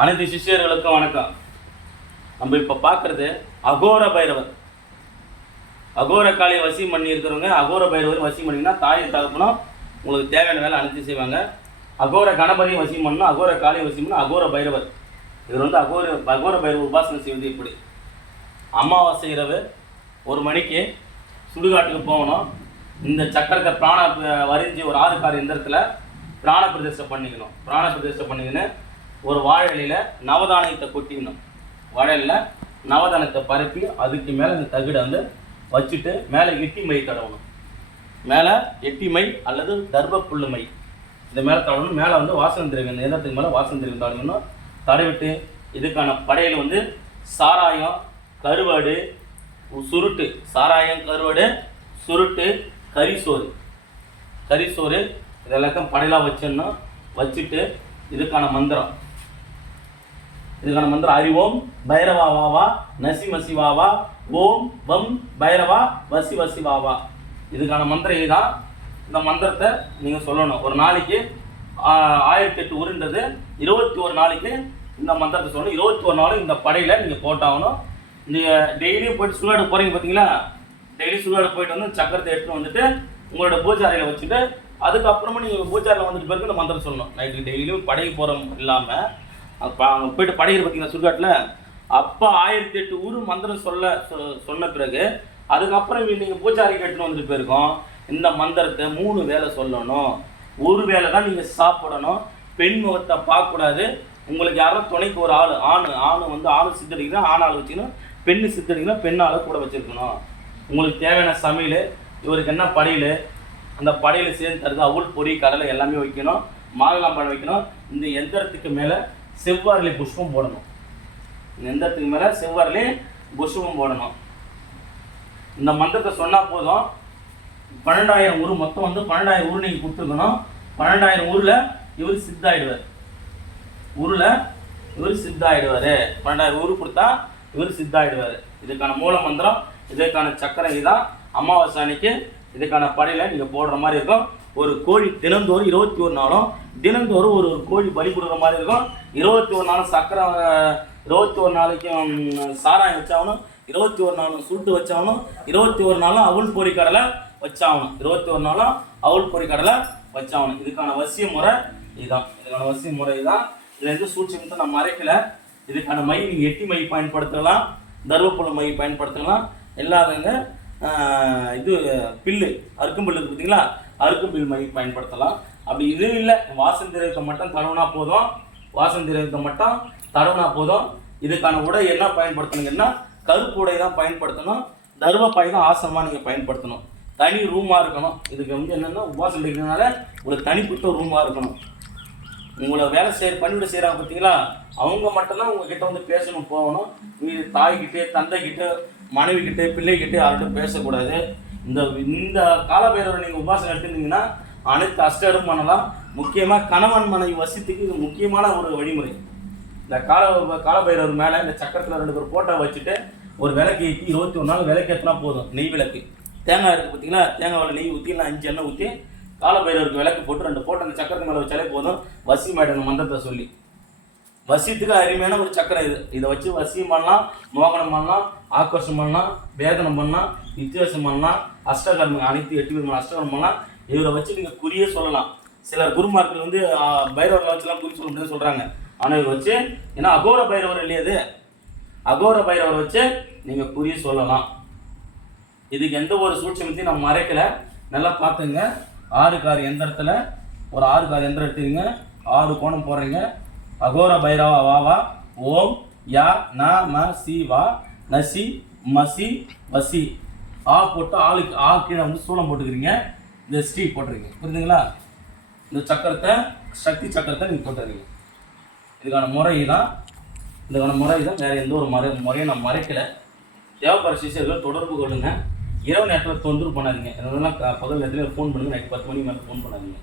அனைத்து சிஷ்யர்களுக்கும் வணக்கம். நம்ம இப்போ பார்க்குறது அகோர பைரவர். அகோர காளியை வசியம் பண்ணியிருக்கிறவங்க அகோர பைரவர் வசியம் பண்ணிங்கன்னா தாயை தகப்பனும் உங்களுக்கு தேவையான வேலை அனுப்பிச்சு செய்வாங்க. அகோர கணபதியும் வசியம் பண்ணணும் அகோர காளியை வசியம் பண்ணணும் அகோர பைரவர். இவர் வந்து அகோர அகோர பைரவர் உபாசனை செய்வது இப்படி அமாவாசை இரவு ஒரு மணிக்கு சுடுகாட்டுக்கு போகணும். இந்த சக்கரத்தை பிராண வரிஞ்சு ஒரு ஆறு கார் எந்திரத்தில் பிராண பிரதிஷ்டை பண்ணிக்கணும். பிராண பிரதிஷ்டை பண்ணிக்கின்னு ஒரு வாழலையில் நவதானத்தை நவதானியத்தை கொட்டிக்கணும் நவதானத்தை பரப்பி அதுக்கு மேலே இந்த தகுடை வந்து வச்சுட்டு மேலே எட்டி மை தடவணும். மேலே எட்டி மை அல்லது தர்ப மை. இந்த மேலே தடவணும். மேலே வந்து வாசன திரவியம் நேரத்துக்கு மேலே வாசன திரவியம் தடவணும் தடவிட்டு இதுக்கான படையல் வந்து சாராயம் கருவாடு சுருட்டு. சாராயம் கருவாடு சுருட்டு கரிசோறு கரிசோறு இதெல்லாத்தையும் படையலாக வச்சிடணும். வச்சுட்டு இதுக்கான மந்திரம். இதுக்கான மந்திரம் அறிவோம். பைரவா வாவா நசி மசி வாவா ஓம் வம் பைரவா வசி வசி வாவா இதுக்கான மந்திரம் இதுதான். இந்த மந்திரத்தை நீங்கள் சொல்லணும். ஒரு நாளைக்கு ஆயிரத்தி எட்டு உருன்றது இருபத்தி ஒரு நாளைக்கு இந்த மந்திரத்தை சொல்லணும். இருபத்தி ஒரு நாளும் இந்த படையில் நீங்கள் போட்டாகணும். நீங்கள் டெய்லியும் போயிட்டு சுழாடு போகிறீங்க பார்த்தீங்களா டெய்லி சுழாடு போயிட்டு வந்து சக்கரத்தை எடுத்துகிட்டு வந்துட்டு உங்களோட பூஜை அறையில் வச்சுட்டு அதுக்கப்புறமா நீங்கள் பூஜை அறையில் வந்துட்டு பிறகு இந்த மந்திரம் சொல்லணும். நைட்டு டெய்லியும் படைக்கு போகிற இல்லாமல் அப்போ அங்கே போயிட்டு படையர் பார்த்தீங்கன்னா சுடுகாட்டில் அப்போ ஆயிரத்தி எட்டு ஊர் மந்திரம் சொல்ல சொ- சொன்ன பிறகு அதுக்கப்புறம் நீங்கள் பூஜாரி கட்டுன்னு வந்துட்டு போயிருக்கோம். இந்த மந்திரத்தை மூணு வேலை சொல்லணும். ஒரு வேலை தான் நீங்கள் சாப்பிடணும். பெண் முகத்தை பார்க்கக்கூடாது. உங்களுக்கு யாரும் துணைக்கு ஒரு ஆள் ஆண் ஆண் வந்து ஆண் சித்தடிக்கிறா ஆண் ஆள் வச்சுக்கணும். பெண்ணு சித்தடிக்கிறா பெண் ஆளை கூட வச்சுருக்கணும். உங்களுக்கு தேவையான சமையல் இவருக்கு என்ன படையல் அந்த படையில் சேர்ந்து தருது அவுள் பொறி கடலை எல்லாமே வைக்கணும். மாதுளம்பழம் வைக்கணும். இந்த எந்திரத்துக்கு மேலே செவ்வாரிலி புஷ்பம் போடணும். நெந்தத்துக்கு மேலே செவ்வாரிலி புஷ்பம் போடணும். இந்த மந்திரத்தை சொன்னால் போதும். பன்னெண்டாயிரம் ஊர் மொத்தம் வந்து பன்னெண்டாயிரம் ஊர் நீங்கள் கொடுத்துருக்கணும் பன்னெண்டாயிரம் ஊரில் இவர் சித்தாயிடுவார். ஊரில் இவர் சித்தாயிடுவார். பன்னெண்டாயிரம் ஊர் கொடுத்தா இவர் சித்தாயிடுவார். இதுக்கான மூல மந்திரம் இதற்கான சக்கரை இதுதான். அமாவாசை அன்னைக்கு இதுக்கான படையில் நீங்கள் போடுற மாதிரி இருக்கும். ஒரு கோழி தினந்தோறும் இருபத்தி ஒரு நாளும் தினந்தோறும் ஒரு ஒரு கோழி பலி கொடுக்குற மாதிரி இருக்கும். இருபத்தி ஒரு நாளும் சக்கரை இருபத்தி ஒரு நாளைக்கும் சாராயம் வச்சாகணும் இருபத்தி ஒரு நாளும் சுட்டு வச்சாகணும் இருபத்தி ஒரு நாளும் அவுள் பொறி கடலை வச்சாகணும் இருபத்தி ஒரு நாளும் அவுள் பொறி கடலை வச்சாகணும் இதுக்கான வசிய முறை இதுதான் இதுக்கான வசிய முறை இதுதான் இதில் இருந்து சூழ்ச்சி நான் மறைக்கல இதுக்கான மை நீங்கள் எட்டி மை பயன்படுத்தலாம். தர்மப்புல மை பயன்படுத்தலாம். எல்லாருங்க இது பில்லு. அறுக்கும் பில்லு பார்த்தீங்களா அருக்கும் பில் மை பயன்படுத்தலாம். அப்படி இது இல்லை. வாசன் திரவியத்தை மட்டும் தடவுனா போதும். வாசன் திரவியத்தை மட்டும் தடவுனா போதும். இதுக்கான உடை என்ன பயன்படுத்தணுங்கன்னா கருப்பு உடை தான் பயன்படுத்தணும். தர்மப்பாய் தான் ஆசிரமாக நீங்கள் பயன்படுத்தணும். தனி ரூமாக இருக்கணும். இதுக்கு வந்து என்னென்னா உபாசம் இருக்கிறதுனால ஒரு தனிப்பட்ட ரூமாக இருக்கணும். உங்களை வேலை செய்ய பணிவிட செய்கிறாங்க பார்த்தீங்களா அவங்க மட்டும்தான் உங்ககிட்ட வந்து பேசணும் போகணும். நீ தாய்கிட்டே தந்தைகிட்ட மனைவிக்கிட்டே பிள்ளைகிட்டே யார்கிட்ட பேசக்கூடாது. இந்த இந்த காலபைரவரை நீங்கள் உபாசனை எடுத்துருந்தீங்கன்னா அனைத்து அஷ்டரும் பண்ணலாம். முக்கியமாக கணவன் மனைவி வசித்துக்கு இது முக்கியமான ஒரு வழிமுறை. இந்த கால காலபைரவர் மேலே இந்த சக்கரத்தில் ரெண்டு பேர் போட்டோ வச்சுட்டு ஒரு விளக்கு ஏற்றி இருபத்தி ஒரு நாள் விளக்கு ஏற்றினா போதும் நெய் விளக்கு. தேங்காய் இருக்குது பார்த்தீங்களா தேங்காயில் நெய் ஊற்றி இல்லை அஞ்சு எண்ணெய் ஊற்றி காலபைரவருக்கு விளக்கு போட்டு ரெண்டு போட்டு அந்த சக்கரத்து மேலே வச்சாலே போதும். வசி மேடம் மந்திரத்தை சொல்லி. வசியத்துக்கு அருமையான ஒரு சக்கரம் இது. இதை வச்சு வசியம் பண்ணலாம் மோகனம் பண்ணலாம் ஆக்ரோஷம் பண்ணலாம் வேதனம் பண்ணலாம் நித்தியாசம் பண்ணலாம் அஷ்டகர்மம் அனைத்து எட்டு விதமான அஷ்டகர்மம் பண்ணலாம். இவரை வச்சு நீங்கள் குறியே சொல்லலாம். சில குருமார்கள் வந்து பைரவர்களை வச்சுலாம் குறி சொல்ல முடியாது சொல்கிறாங்க ஆனால் இவர் வச்சு ஏன்னா அகோர பைரவர் இல்லையா இது? அகோர பைரவரை வச்சு நீங்கள் குறி சொல்லலாம். இதுக்கு எந்த ஒரு சூட்சமத்தையும் நம்ம மறைக்கலை. நல்லா பார்த்துங்க. ஆறு கார் எந்திரத்தில் ஒரு ஆறு கார் எந்திரம் எடுத்துக்கங்க. ஆறு கோணம் போடுறீங்க. அகோர பைரவா வாவா ஓம் யா ந ம சி வா. நசி மசி வசி. ஆ போட்டு ஆளுக்கு ஆ கீழே வந்து சூளம் போட்டுக்கிறீங்க. இந்த ஸ்ரீ போட்டுறீங்க புரியுதுங்களா? இந்த சக்கரத்தை சக்தி சக்கரத்தை நீங்கள் போட்டுறீங்க. இதுக்கான முறை தான் இதுக்கான முறை தான் வேறு எந்த ஒரு முறை முறையும் நான் மறைக்கல. தேவைப்படுற சிசியர்கள் தொடர்பு கொள்ளுங்கள் இரவு நேரத்தில் தொந்தரவு பண்ணாதீங்க. இதெல்லாம் பகல் நேரத்தில் ஃபோன் பண்ணுங்கள் நைட் பத்து மணிக்கு மேலே ஃபோன் பண்ணாதீங்க.